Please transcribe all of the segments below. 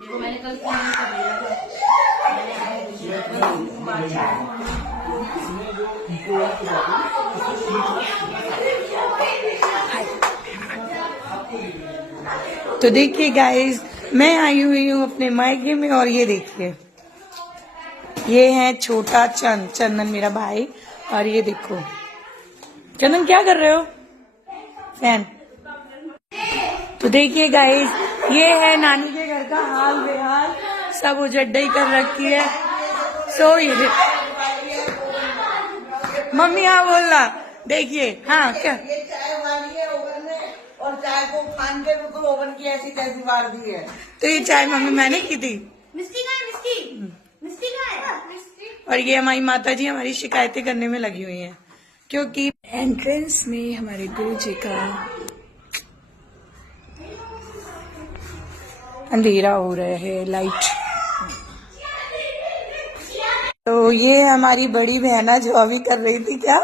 देखो मैंने कल फोन कर दिया था। तो देखिए गाइस, मैं आई हुई हूँ अपने मायके में और ये देखिए, ये है छोटा चंदन मेरा भाई। और ये देखो चंदन, क्या कर रहे हो? फैन। तो देखिए गाइस, ये है नानी के घर का हाल बेहाल, सब उजड्डई कर रखी है। सो ये मम्मी हाँ बोलना, देखिए हाँ क्या, ये चाय वाली है ओवन में, और चाय को खान के बिल्कुल ओवन की ऐसी तैसी मार दी है। तो ये चाय मम्मी मैंने की थी। मिस्टी का है, मिस्टी का है मिस्टी। और ये हमारी माता जी हमारी शिकायतें करने में लगी हुई हैं, क्योंकि एंट्रेंस में हमारे गुरु जी का अंधेरा हो रहा है, लाइट। तो ये हमारी बड़ी बहना जो अभी कर रही थी, क्या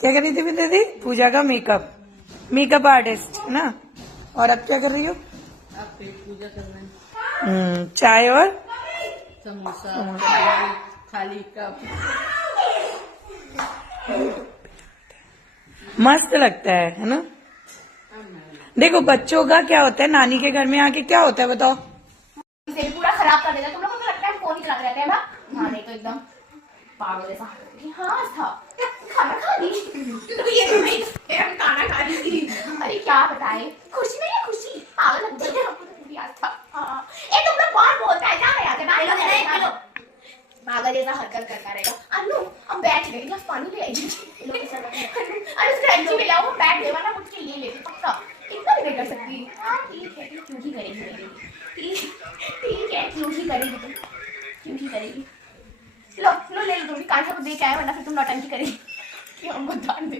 क्या कर रही थी बेटा दी? पूजा का मेकअप आर्टिस्ट है ना। और अब क्या कर रही हो? अब पेट पूजा करना है। चाय और समोसा खाली कप। मस्त लगता है ना। देखो बच्चों का क्या होता है, नानी के घर में आके क्या होता है बताओ? इसे भी पूरा खराब कर देगा। तुम लोगों को तो लगता है फोन ही चलाते रहते हैं ना। हाँ नहीं तो एकदम पागल जैसा। हाँ था खाना खा ली। तो ये नहीं हम खाना खा ली थी। अरे क्या बताए, खुशी नहीं है खुशी, पागल लगती है हमको तो पूरी आज था। हाँ ए तुम लोग कौन बोलता है, जा रहे हैं ना पागल जैसा हरकत करता रहेगा। अन्नू हम बैठ गए, ग्लास पानी ले आई। अरे उसको एनर्जी मिला, वो बैठ गए वरना मुझके लिए लेती पक्का। इतना भी नहीं कर सकती। हाँ ठीक है, क्यों ही करेगी, ठीक है क्यों ही करेगी तुम, क्यों ही करेगी। लो लो ले लो, तुम भी कांचा को दे के आए वरना फिर तुम नौटंकी करेगी कि हमको दान दे।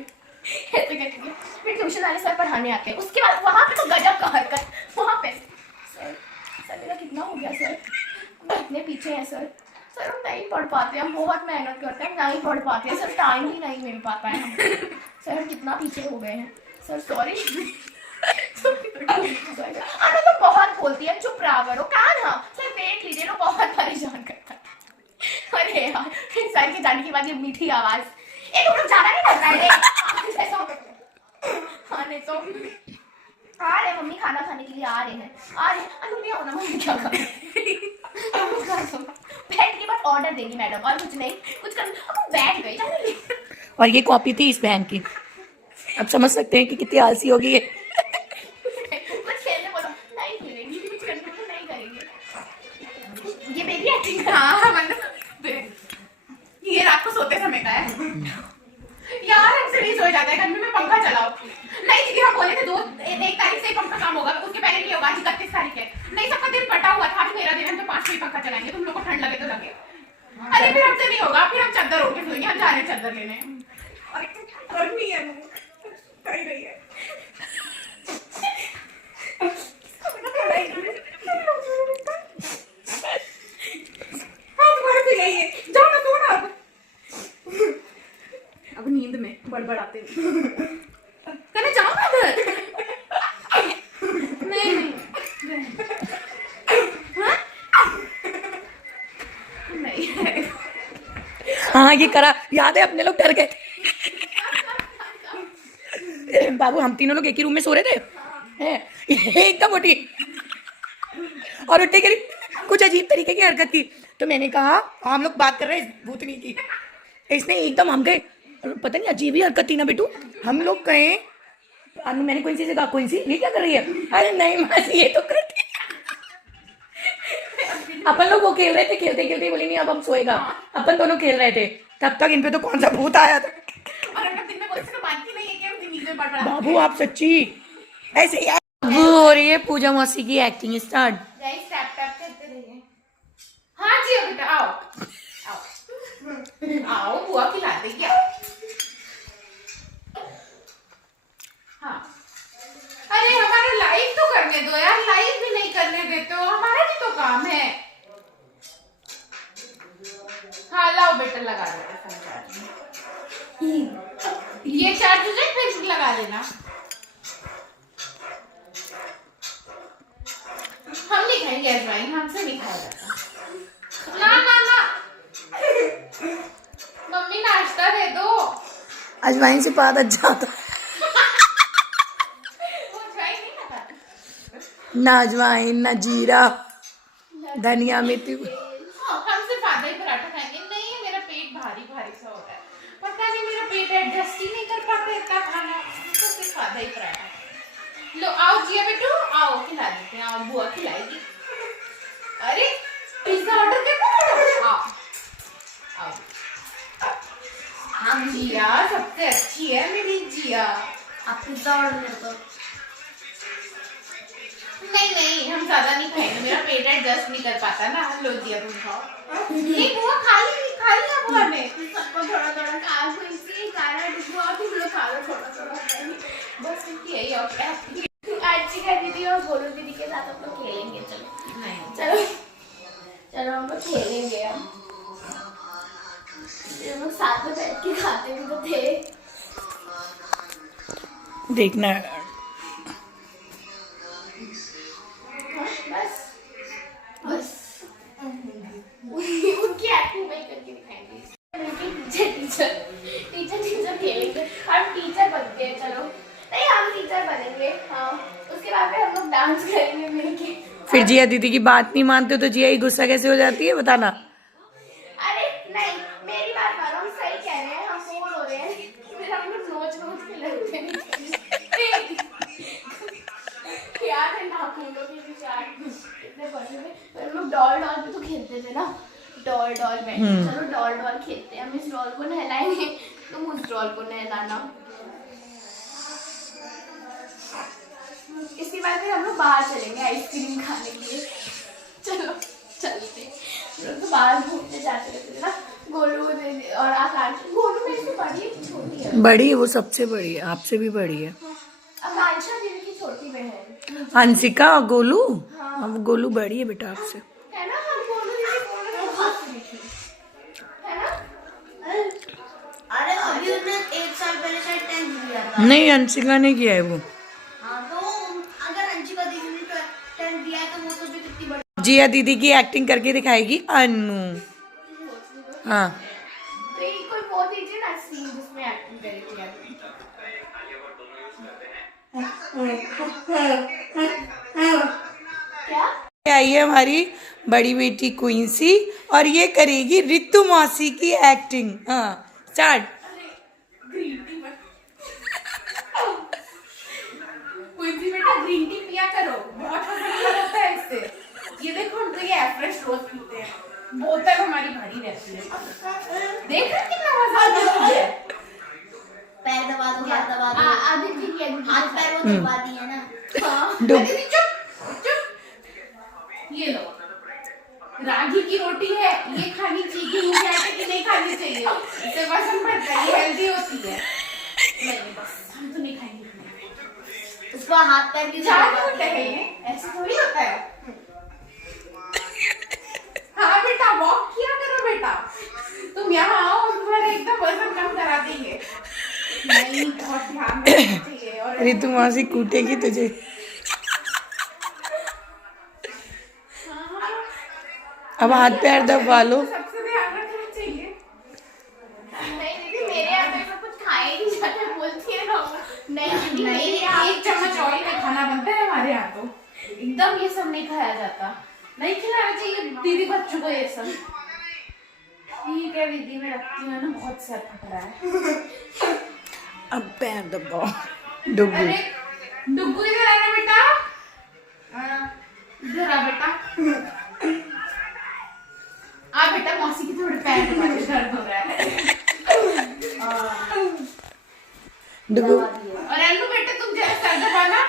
ऐसे करती है। फिर ट्यूशन वाले सर पढ़ाने आते हैं, उसके बाद वहाँ पे तो गजब का हरकत। वहाँ पे सर मेरा कितना हो गया सर, हम इतने पीछे हैं सर हम नहीं पढ़ पाते, हम बहुत मेहनत करते हैं, नहीं पढ़ पाते सर, टाइम ही नहीं मिल पाता है सर, हम कितना पीछे हो गए हैं सर, सॉरी। अरे तो बहुत बोलती है, चुप रहा करो। कान हाँ सर देख लीजिए, लो बहुत परेशान करता है। अरे यार सर के जाने के बाद ये मीठी आवाज, ए तुम लोग ज्यादा नहीं करता है हाँ नहीं तो आ रहे मम्मी खाना खाने के लिए आ रहे हैं, आ रहे हैं। नहीं होना मम्मी क्या कर बैठ के बाद ऑर्डर देगी मैडम, और कुछ नहीं, कुछ कर अब बैठ गई। और ये कॉपी थी इस बहन की, अब समझ सकते हैं कि कितनी आलसी होगी ये। कुछ खेलने बोलो, नहीं खेलेंगे, कुछ करने को नहीं करेंगे। ये मेरी एक्टिंग हाँ मतलब ये रात को सोते समय का है यार, हमसे नहीं सोया जाता है, घर में पंखा चलाओ। नहीं दीदी हम बोले थे 1 तारीख से पंखा काम होगा, उसके पहले नहीं होगा, आज 31 तारीख है। नहीं सबका दिन पटा हुआ था, मेरा दिन है तो 5 बजे पंखा चलाएंगे, तुम लोग को ठंड लगे तो लगे। अरे फिर हमसे नहीं होगा, फिर हम चादर ओढ़ के सोएंगे, हम जा रहे हैं चादर लेने। गर्मी है कहीं रही है। अब नींद में बड़बड़ाते कहने जाओ ना इधर। नहीं नहीं हाँ ये करा, याद है अपने लोग डर गए थे बाबू, हम तीनों लोग एक ही रूम में सो रहे थे, एकदम उठी और उठे करी कुछ अजीब तरीके की हरकत की। तो मैंने कहा हम लोग बात कर रहे हैं भूतनी की, इसने एकदम हम गए, पता नहीं अजीब ही हरकत थी ना बेटू। हम लोग कहे, मैंने कोई से कहा कोई सी ये क्या कर रही है? अरे नहीं मासी ये तो करती अपन लोग वो खेल रहे थे, खेलते खेलते बोली नहीं अब हम सोएगा, अपन दोनों खेल रहे थे, तब तक इन पे तो कौन सा भूत आया था। और हम दिन में बोलते तो बात की नहीं है कि हम नींद में बड़बड़ा। बाबू आप सच्ची ऐसे ही हो रही है। पूजा मौसी की acting start. Guys tap tap करते रहिए। हाँ जी बेटा आओ आओ आओ, बुआ खिलाते क्या? हाँ अरे हमारा लाइव तो करने दो यार, लाइव भी नहीं करने देते हो, हमारा भी तो काम है। हाँ लाओ बेटा लगा दो, ये चार्ज हो जाए फिर लगा देना। हम नहीं खाएंगे अजवाइन। हमसे नहीं खाया जाता। ना ना ना मम्मी नाश्ता दे दो। अजवाइन से पाद अच्छा आता वो अजवाइन नहीं खाता। ना अजवाइन ना जीरा धनिया मेथी। हम सिर्फ आधा ही पराठा खाएंगे। नहीं मेरा पेट भारी भारी सा हो रहा है, पता नहीं मेरा पेट एडजस्ट ही नहीं कर पाता इतना खाना, तो सिर्फ आधा ही पराठा। लो आओ जिया बेटू, आओ खिला देते हैं, आओ बुआ खिलाएगी। अरे पिज्जा ऑर्डर कर, आओ आओ। हाँ जिया सबसे अच्छी है मेरी जिया। आप पिज्जा ऑर्डर कर दो। नहीं नहीं हम ज्यादा नहीं खाएंगे, मेरा पेट एडजस्ट नहीं कर पाता ना। लो जिया तुम खाओ। नहीं बुआ खा लिया बुआ ने। सबको थोड़ा थोड़ा खा लो, इसलिए खाना बुआ तुम लोग खा लो थोड़ा थोड़ा। बस इनकी यही औकात है। अर्चिका दीदी और गोलू दीदी के साथ हम लोग खेलेंगे। चलो नहीं चलो चलो हम लोग खेलेंगे। हम लोग साथ में बैठ के खाते भी तो थे। देखना बस बस उनकी एक्टिंग वही करके दिखाएंगे। टीचर खेलेंगे। हम टीचर बनते हैं। चलो नहीं हम टीचर बनेंगे। हाँ उसके बाद में हम लोग डांस करेंगे मिलके। फिर जिया दीदी की बात नहीं मानते तो जिया ही गुस्सा कैसे हो जाती है बताना। अरे नहीं मेरी बात मानो, हम सही कह रहे हैं, हम बोर हो रहे हैं, फिर हम लोग नोच के लगते हैं। याद है नाखूनों के विचार कितने बड़े थे। तो हम लोग डॉल पे तो खेलते थे ना, डॉल बैठ। चलो डॉल खेलते हैं। हम इस डॉल को नहलाएंगे, तुम उस डॉल को नहलाना। इसके बाद फिर हम लोग बाहर चलेंगे आइसक्रीम खाने के लिए। चलो चलते। हम लोग तो बाहर घूमने जाते रहते थे ना, गोलू दीदी और आकांक्षा। गोलू मेरे से बड़ी है कि छोटी है? बड़ी है वो, सबसे बड़ी है, आपसे भी बड़ी है। आकांक्षा दीदी की छोटी बहन अंशिका और गोलू। हाँ वो गोलू बड़ी है बेटा आपसे, है ना। हम गोलू दीदी बोल रहे हैं है ना। अरे अभी उसने 1 साल पहले शायद 10th दिया था। नहीं अंशिका ने किया है वो। हाँ तो अगर अंशिका दीदी ने 10th दिया है तो वो तो भी कितनी बड़ी। जिया दीदी की एक्टिंग करके दिखाएगी अनु। हाँ तो ये कोई वो दीजिए ना सीन जिसमें एक्टिंग करेगी। क्या आई है हमारी बड़ी बेटी क्वींसी और ये करेगी रितु मौसी की एक्टिंग। हाँ स्टार्ट। बेटा ग्रीन टी पिया करो, बहुत मजा आता है इससे। ये देखो हम तो ये फ्रेश रोज पीते हैं, बोतल हमारी भरी रहती है। देख रहे कितना मजा आता है। पैर दबा दो, हाथ दबा दो। आधे ठीक है, हाथ पैर वो दबा दिए ना। डुब। दीदी चुप। ये लो रागी की रोटी है, ये खानी चाहिए। गेहूं के आटे की नहीं खानी चाहिए, इससे वजन बढ़ता है, ये हेल्दी होती है। नहीं बस हम तो नहीं खाएंगे। उसको हाथ पैर भी जान होता है ये, ऐसे थोड़ी होता है। हाँ बेटा वॉक किया करो बेटा, तुम यहाँ आओ तुम्हारा एकदम वजन कम करा देंगे। नहीं बहुत ध्यान रखना चाहिए। और रितु मौसी कूटेगी तुझे। अब हाथ पैर दबा लो। सबसे ध्यान रखना चाहिए। नहीं दीदी मेरे यहाँ पे तो कुछ खाए नहीं जाते, बोलती है ना। नहीं दीदी मेरे नहीं यहाँ एक चम्मच ऑयल में खाना बनता है हमारे यहाँ, तो एकदम ये सब नहीं खाया जाता, नहीं खिलाना चाहिए दीदी बच्चों को ये सब। ठीक है दीदी मैं रखती हूँ ना, बहुत सर फट रहा है। अब पैर दबाओ। डुगू अरे डुगू इधर आ ना बेटा, इधर आ बेटा। आ बेटा मौसी की थोड़े पैर दबाते, दर्द हो रहा है। डुगू और अन्नू बेटा तुम जरा सर दबाना।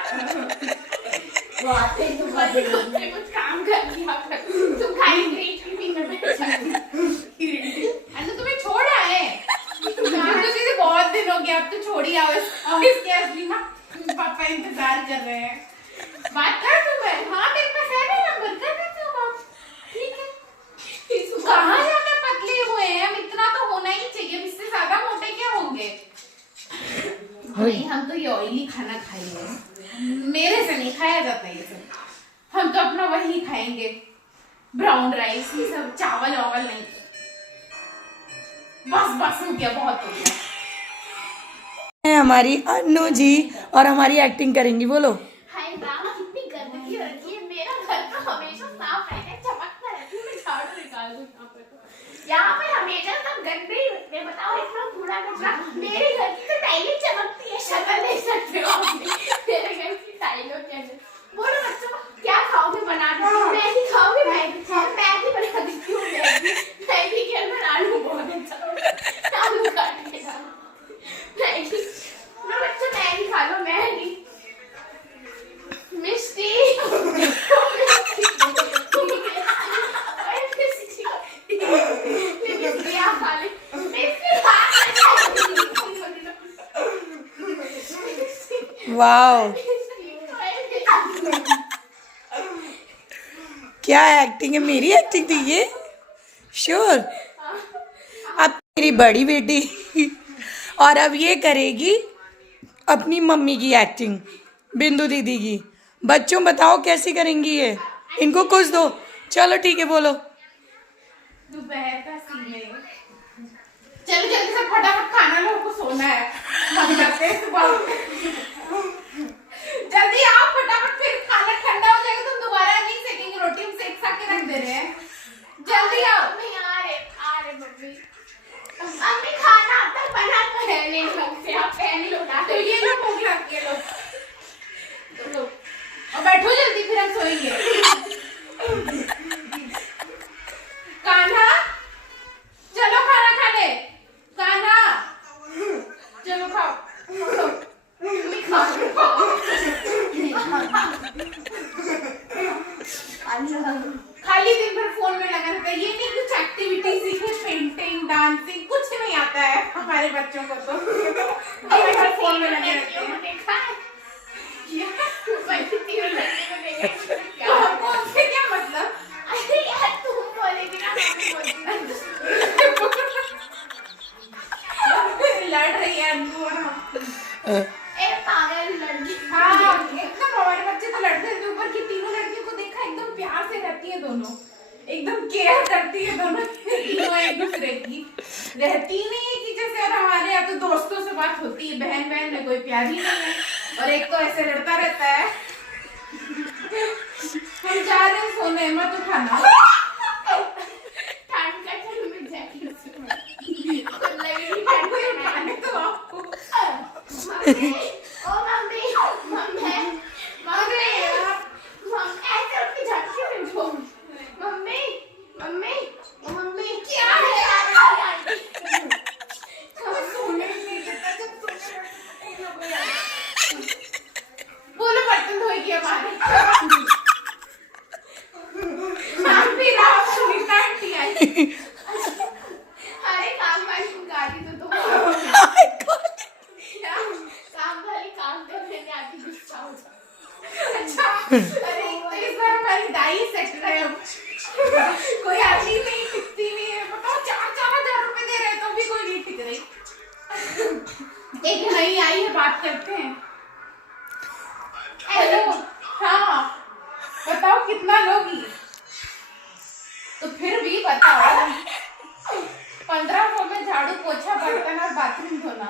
वो आते ही दबा दे। कुछ काम कर दिया कर, तुम खाली ग्रीन टी पीने बैठ जाती। अन्नू तुम्हें छोड़ आए, तुम्हें तो किसी बहुत दिन हो गया, अब तो छोड़ ही आओ। इसके असली ना पापा इंतजार कर रहे हैं। बात कर तुम्हें। हाँ मेरे पास है ना नंबर, कर देती हूँ बात। ठीक है कहाँ जाके पतले हुए हैं हम, इतना तो होना ही चाहिए, इससे ज्यादा मोटे क्या होंगे। नहीं हम तो ये ऑयली खाना खाएंगे, मेरे से नहीं खाया जाता ये सब। हम तो अपना वही खाएंगे, ब्राउन राइस ये सब, चावल वावल नहीं। बस हो गया, बहुत हो गया। है हमारी अन्नू जी और हमारी एक्टिंग करेंगी, बोलो। हाय राम, कितनी गंदगी हो रखी है। मेरा घर तो हमेशा साफ रहता है, चमकता रहती है। मैं झाड़ू निकाल दूं यहाँ पर, यहाँ पर हमेशा सब गंदे ही होते हैं। बताओ, इतना कूड़ा कचरा। मेरे घर की तो टाइलें चमकती है, शक्ल देख सकते हो आप मेरे घर की टाइलों के अंदर। बोलो बच्चों, क्या खाओगे बना दो? मैगी खाओगे? मैगी बना देती हूँ। मैगी के अंदर आलू बहुत अच्छा, आलू काट के डालो। मैगी ना बच्चों, मैगी खा लो। मैगी मिस्टी वाओ, क्या एक्टिंग है, मेरी एक्टिंग थी ये, श्योर। अब मेरी बड़ी बेटी और अब ये करेगी अपनी मम्मी की एक्टिंग, बिंदु दीदी की। बच्चों बताओ कैसी करेंगी ये, इनको कुछ दो। चलो ठीक है, बोलो। दोपहर का सीन है। चलो जल्दी से फटाफट खाना लो, को सोना है। हम करते हैं सुबह। जल्दी आओ फटाफट, फिर खाना ठंडा हो जाएगा, तुम दोबारा नहीं सेकेंगे रोटी, हम सेक सा के रख दे रहे हैं। जल्दी आओ। मम्मी आ रहे मम्मी। मम्मी खाना अब तक बना तो है नहीं ढंग से, आप पहले लौटा तो ये लो, भूख लग गई, लो और बैठो जल्दी, फिर हम सोएंगे। कान्हा चलो खाना खा ले। कान्हा चलो खाओ। मम्मी खा खाली दिन भर फोन में लगा रहता है, ये नहीं कुछ एक्टिविटी सीखे, पेंटिंग डांसिंग कुछ नहीं आता है हमारे बच्चों को। तो दिन भर फोन में लगे रहते हैं। देखा है तो हमको उससे क्या मतलब? अरे यार, तुम बोलेगी ना, मम्मी बोलेगी ना। लड़ रही है अन्नू और हम। ए पागल लड़की। हाँ, एकदम हमारे बच्चे तो लड़ते हैं। ऊपर की तीनों लड़कियों को देखा, एकदम प्यार से रहती है दोनों, एकदम केयर करती है दोनों तीनों एक दूसरे की। रहती नहीं है कि जैसे, और हमारे यहाँ तो दोस्तों से बात होती है, बहन बहन में कोई प्यार ही नहीं है, और एक तो ऐसे लड़ता रहता है। हम जा रहे हैं सोने, मत उठाना। ठंड का चल में जैकेट से कोई उठाने तो आपको। मम्मी, ओ मम्मी, मम्मी, मम्मी, ऐसे उठ के झटके से उठो। मम्मी, मम्मी, ओ मम्मी, क्या है यार? सोने नहीं देता, जब सोने बोलो बर्तन धोएगी हमारे। हम भी रात को निकालती आई। अरे काम वाली गाड़ी तो काम वाली काम करने में आती, गुस्सा हो जाता। अच्छा, अरे तो इस बार हमारी दाई सेट रहे अब। कोई आती नहीं, टिकती नहीं है। बताओ, 4,000 रुपए दे रहे तो भी कोई नहीं टिक रही। एक नई आई है, बात करते हैं। हेलो, हाँ बताओ कितना लोगी? तो फिर भी बताओ, 1500 में झाड़ू पोछा बर्तन और बाथरूम धोना,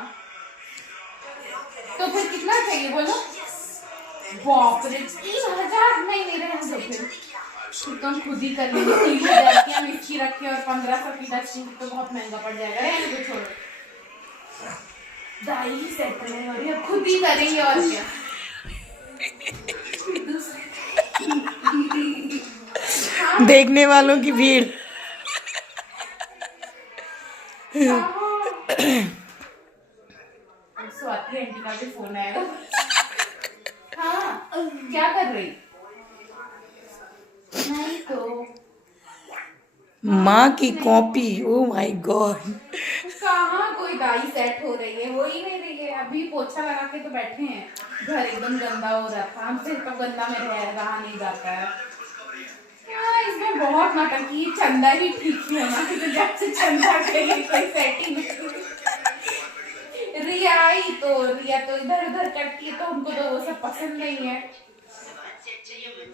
तो फिर कितना चाहिए बोलो? बाप रे, 3,000 नहीं रहने दो फिर तुम खुद ही कर लेंगे। 3,000 की मिर्ची रखे और 1500 की डस्टिंग, तो बहुत महंगा पड़ जाएगा। रहने दो, छोड़ो। दाई ही सेट है और ये खुद ही करेंगे, और क्या। देखने वालों की भीड़। स्वाति आंटी का भी फोन आएगा। हाँ, क्या कर रही? नहीं तो माँ की कॉपी, ओ माय गॉड। कहाँ कोई दाई सेट हो रही है, हो ही नहीं रही है। अभी पोछा लगा के तो बैठे हैं, घर एकदम गंदा हो रहा था। हमसे तो गंदा में रहा नहीं जाता है। क्या इसमें बहुत नाटकी, चंदा ही ठीक है ना, तो जब से चंदा गई कोई सेटिंग। रिया तो इधर उधर करती है, तो उनको तो वो सब पसंद नहीं है।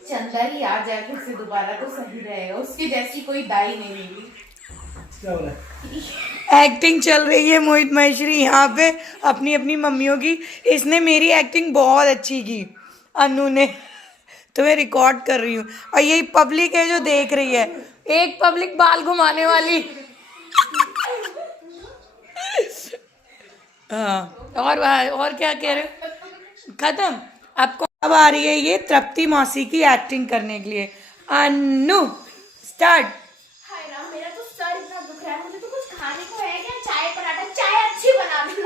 चंदा ही आ जाए फिर से दोबारा तो सही रहेगा, उसकी जैसी कोई दाई नहीं मिली। एक्टिंग चल रही है मोहित महेश्वरी यहाँ पे अपनी अपनी मम्मियों की। इसने मेरी एक्टिंग बहुत अच्छी की, अनु ने। तो मैं रिकॉर्ड कर रही हूँ और यही पब्लिक है जो देख रही है। एक पब्लिक बाल घुमाने वाली। हाँ, और क्या कह रहे हो? खत्म। आपको अब आ रही है ये तृप्ति मौसी की एक्टिंग करने के लिए। अनु स्टार्ट। हाय राम, मेरा तो सर इतना दुख रहा है, मुझे तो कुछ खाने को है क्या? चाय पराठा, चाय अच्छी बना दो, चाय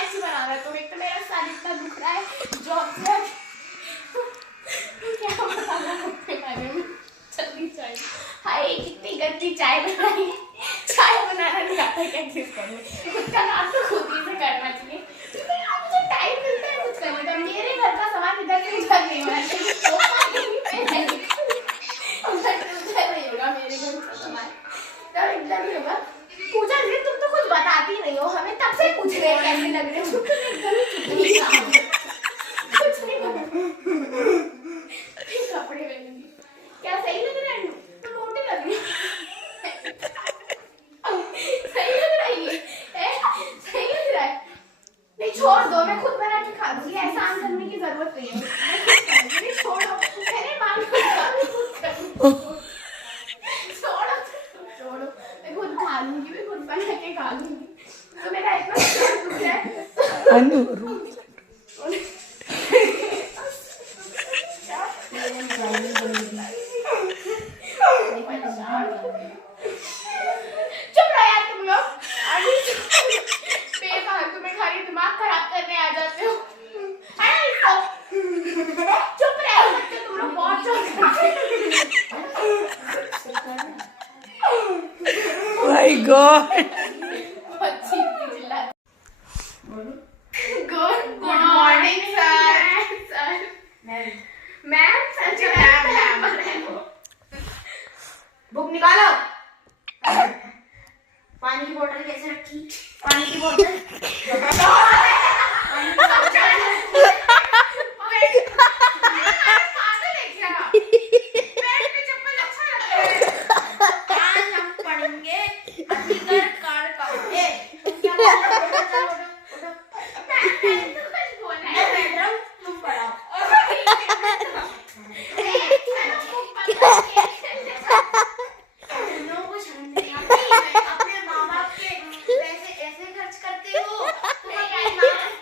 अच्छी बना रहा है। तो एक तो मेरा सर इतना दुख रहा है जॉब से, क्या बताना अपने बारे में। जल्दी चाय। हाय कितनी गंदी चाय बनाई है, चाय बनाना नहीं आता क्या किसको? खुद का काम तो खुद ही से करना चाहिए। मुझे टाइम मिलता है कुछ करने का। मेरे घर का सामान इधर से उधर नहीं होना चाहिए, सोफा नहीं होगा मेरे घर का सामान, तब इधर नहीं होगा। पूजा जी तुम तो कुछ बताती नहीं हो हमें, तब से पूछ रहे हैं कैसे लग रहे हो। कुछ नहीं कपड़े पहनूंगी क्या? सही लग रहा है? तो मोटी लग रही सही लग रही है? सही लग रहा है? नहीं छोड़ दो, मैं खुद बना के खा लूंगी, एहसान करने की जरूरत नहीं है। छोड़ो, मेरे बाल छोड़ो, मैं खुद खा लूंगी, मैं खुद बना के खा लूंगी। तो मेरा इतना दुख है। अनु चुप रहो यार तुम लोग। बेफालतू में खाली दिमाग खराब करने आ जाते हो। चुप रहो बच्चे, तुम लोग बहुत my God. Good morning sir. Ma'am such ma'am book निकालो। पानी की बोतल कैसे रखी? पानी की बोतल हम पढ़ेंगे अधिकार कार का। तुम पढ़ाओ। अपने माँ बाप के पैसे ऐसे खर्च करते हो।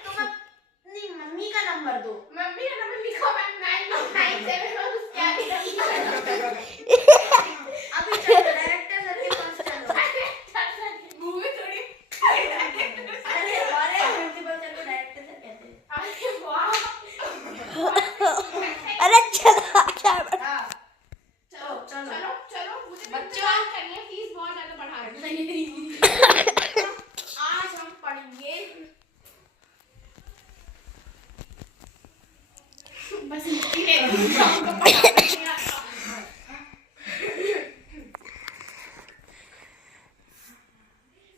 तुम अपनी मम्मी का नंबर दो। मम्मी का नंबर लिखो मैम, 997 क्या लिखा? अभी चलो डायरेक्टर सर के पास चलो। मूवी थोड़ी अरे वाले प्रिंसिपल सर को डायरेक्टर सर कहते हैं। अरे वाह, अरे चलो चलो मुझे बच्चों बात करनी है, फीस बहुत ज्यादा बढ़ा रही है। आज हम पढ़ेंगे बस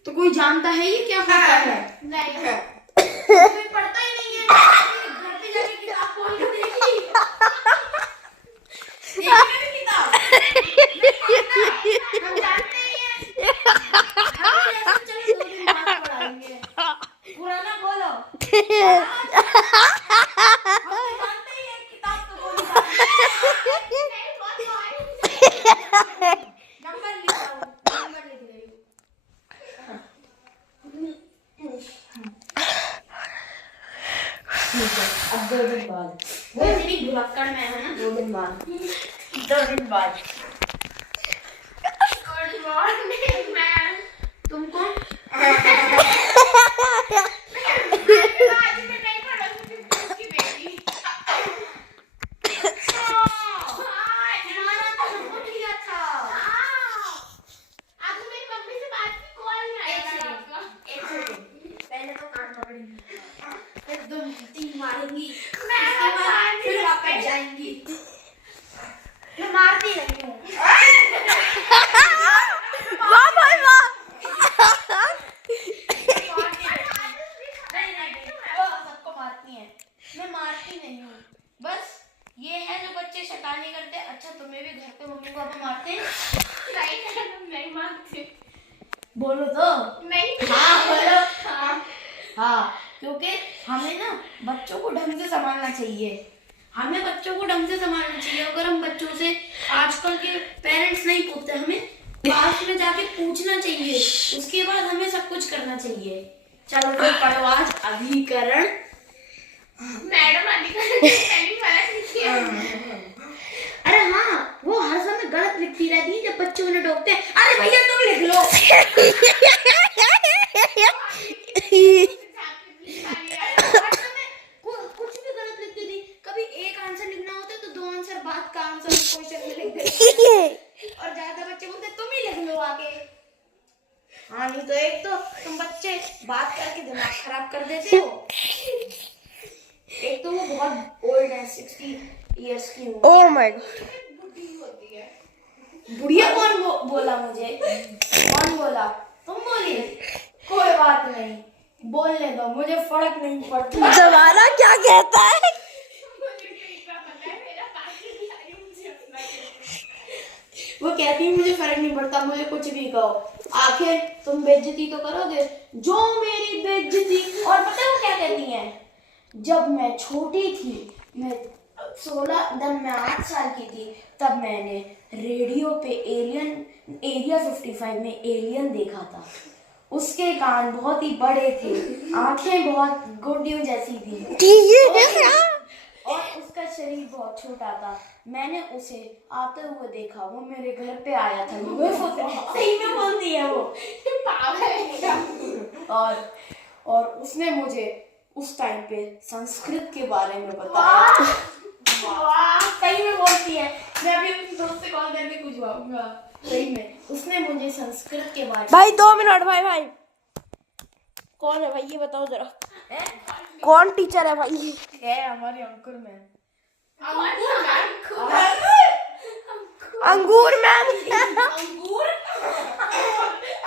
तो कोई जानता है ये क्या होता है? नहीं है, कोई पढ़ता ही नहीं है। घर पे जाके किताब खोल के देखी, किताब हम जानते ही हैं। चलो 2 दिन बाद पढ़ाएंगे। पुराना बोलो। हम जानते ही हैं किताब तो बोल नंबर लिखो, नंबर लिख रही हूँ। अब 2 दिन बाद, वो इतनी भुलक्कड़ में है ना। 2 दिन बाद। Good morning ma'am. तुम कौन? आज मैं नहीं पढ़ा उसकी बेटी। तुम्हारा तो नंबर लिया था। आज मेरी मम्मी से बात की, कॉल नहीं आया आपका। एक सेकंड, पहले तो कान पकड़ेंगी, फिर 2-3 मारेंगी, उसके बाद फिर वापस जाएंगी। मैं मारती नहीं हूँ। वाह भाई वाह। नहीं, वो बस ये है जो बच्चे शैतानी करते हैं। अच्छा तुम्हें भी घर पे मम्मी पापा मारते हैं? नहीं मैडम नहीं मानते। बोलो तो। नहीं हाँ बोलो। हाँ हाँ क्योंकि हमें ना बच्चों को ढंग से संभालना चाहिए। हमें बच्चों को ढंग से संभालना चाहिए। अगर हम बच्चों से, आजकल के पेरेंट्स नहीं पूछते, हमें पास में जाके पूछना चाहिए, उसके बाद हमें सब कुछ करना चाहिए। चलो फिर पढ़ो आज अधिकरण। मैडम अधिकरण वाला लिखिए। अरे हाँ, वो हर समय गलत लिखती रहती है जब बच्चे उन्हें टोकते हैं। अरे भैया तुम लिख लो। हर समय कुछ भी गलत लिखती थी। कभी एक आंसर लिखना होता है तो दो आंसर बाद का आंसर क्वेश्चन में लिख देती है। और ज्यादा बच्चे बोलते तुम ही लिख लो आके। हाँ नहीं तो एक तो तुम बच्चे बात करके दिमाग खराब कर देते हो। एक तो वो बहुत ओल्ड है, 60 इयर्स की उम्र। Oh my God. बुद्धि होती है। बुढ़िया कौन बोला मुझे? कौन बोला? तुम बोली? कोई बात नहीं, बोलने दो, मुझे फर्क नहीं पड़ता। जमाना क्या कहता है? मुझे नहीं पता है, मेरा पानी नहीं आ रही, मुझे अपना कहते। वो कहती है मुझे फर्क नहीं पड़ता, मुझे कुछ भी कहो, आखिर तुम बेइज्जती तो करोगे। जो मेरी बेइज्जती। और पता है वो क्या कहती हैं? जब मैं छोटी थी, मैं 8 साल की थी, तब मैंने रेडियो पे एरिया 55 में एलियन देखा था। उसके कान बहुत ही बड़े थे, आंखें बहुत गुड्डियों जैसी थी और उसका शरीर बहुत छोटा था। मैंने उसे आते हुए देखा, वो मेरे घर पे आया था। सही में बोलती है वो। पागल है क्या? और उसने मुझे उस टाइम पे संस्कृत के बारे में बताया। वाह सही में बोलती है। मैं अभी अपने दोस्त से कॉल करके पूछवाऊंगा। सही में उसने मुझे संस्कृत के बारे में। भाई 2 मिनट। भाई कौन है भाई, ये बताओ जरा। कौन टीचर है भाई? है हमारे अंकुर मैम। अंगूर मैम। अंगूर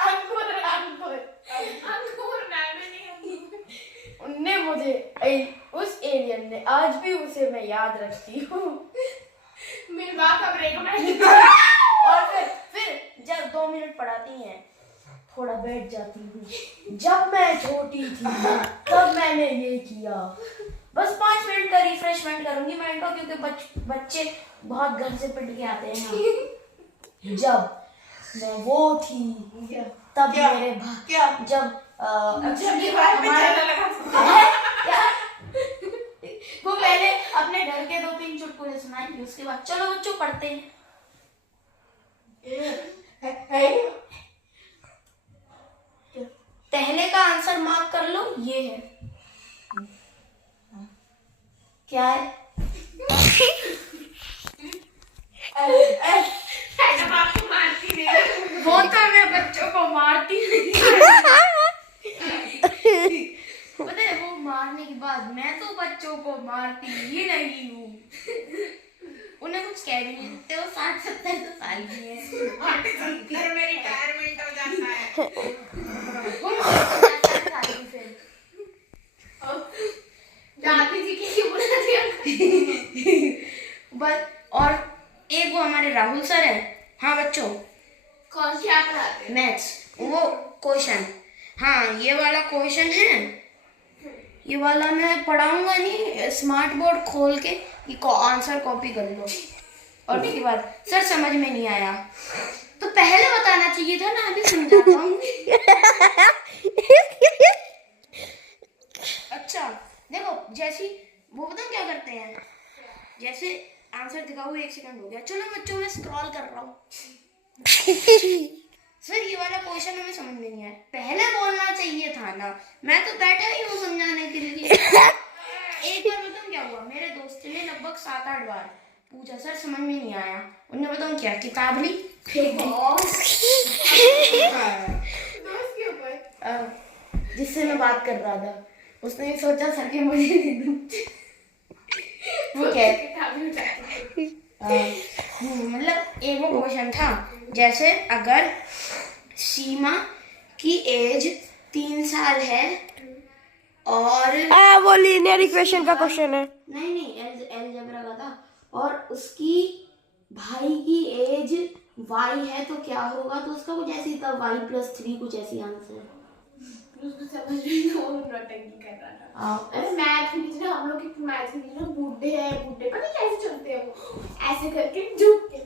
अंगूर अंगूर अंगूर नहीं। उनने मुझे उस एलियन ने, आज भी उसे मैं याद रखती हूँ। मेरी बात अब रेकमेंड। और फिर जब 2 मिनट पढ़ाती हैं, थोड़ा बैठ जाती हूँ। जब मैं छोटी थी तब मैंने ये किया। बस 5 मिनट का रिफ्रेशमेंट करूंगी माइंड का, क्योंकि बच्चे बहुत घर से पिट के आते हैं ना। जब मैं वो थी तब क्या? मेरे क्या? जब जब बात पे हमारे- चलने लगा। क्या? वो पहले अपने घर के 2-3 चुटकुले सुनाएंगे, उसके बाद चलो बच्चों पढ़ते हैं। पहले का आंसर मार्क कर लो, ये है। क्या है? मैडम आपको मारती नहीं। वो तो मैं बच्चों को मारती नहीं। पता है वो मारने के बाद मैं तो बच्चों को मारती ही नहीं हूँ। उन्हें कुछ कह भी नहीं सकते, वो 60-70 साल की है। में रिटायरमेंट हो जाता है। दादी जी की क्यों बुला दिया? बस और एक वो हमारे राहुल सर है। हाँ बच्चों, कौन क्या पढ़ाते हैं? मैथ्स वो क्वेश्चन, हाँ ये वाला क्वेश्चन है, ये वाला मैं पढ़ाऊंगा नहीं, स्मार्ट बोर्ड खोल के ये आंसर कॉपी कर लो। और उसके बाद सर समझ में नहीं आया, तो पहले बताना चाहिए था ना, अभी समझाता हूँ। अच्छा देखो, जैसी वो बताओ क्या करते हैं, जैसे आंसर दिखाओ 1 सेकंड हो गया, चलो बच्चों मैं स्क्रॉल कर रहा हूँ। सर ये वाला क्वेश्चन हमें समझ में नहीं आया, पहले बोलना चाहिए था ना, मैं तो बैठा ही हूँ समझाने के लिए। एक बार बताऊँ क्या हुआ, मेरे दोस्त ने लगभग 7-8 बार पूछा, सर समझ में नहीं आया, उन्होंने बताऊँ क्या, किताब ली फेंक दी। दोस्त के ऊपर। जिससे मैं बात कर रहा था, उसने भी सोचा सर के मुझे दे दूं। वो क्या है? किताबें उठाती हैं। मतलब एक वो क्वेश्चन था, जैसे अगर सीमा की एज 3 साल है और वो लीनियर इक्वेशन का क्वेश्चन है। नहीं अलजेब्रा रखा था, और उसकी भाई की एज y है तो क्या होगा, तो उसका कुछ ऐसी था y+3 कुछ ऐसी आंसर। उसको समझ नहीं वो नौटंकी कर रहा था। अरे मैथ की टीचर, हम लोग की मैथ की टीचर बूढ़े हैं, बूढ़े पता नहीं कैसे चलते हैं वो, ऐसे करके झुक के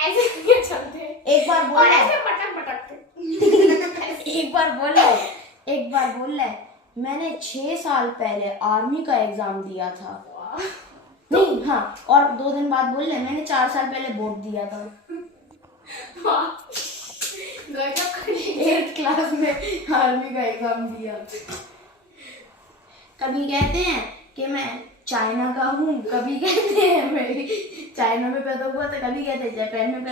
ऐसे करके चलते हैं, एक बार और बोल ऐसे मटक मटक के। एक बार बोल रहा है मैंने 6 साल पहले आर्मी का एग्जाम दिया था। नहीं हाँ, और 2 दिन बाद बोल रहे मैंने 4 साल पहले बोर्ड दिया था। गजब का 8th क्लास में आर्मी का एग्जाम दिया। कभी कहते हैं कि मैं चाइना का हूँ, कभी कहते हैं मैं चाइना में पैदा हुआ था, कभी कहते हैं जापान में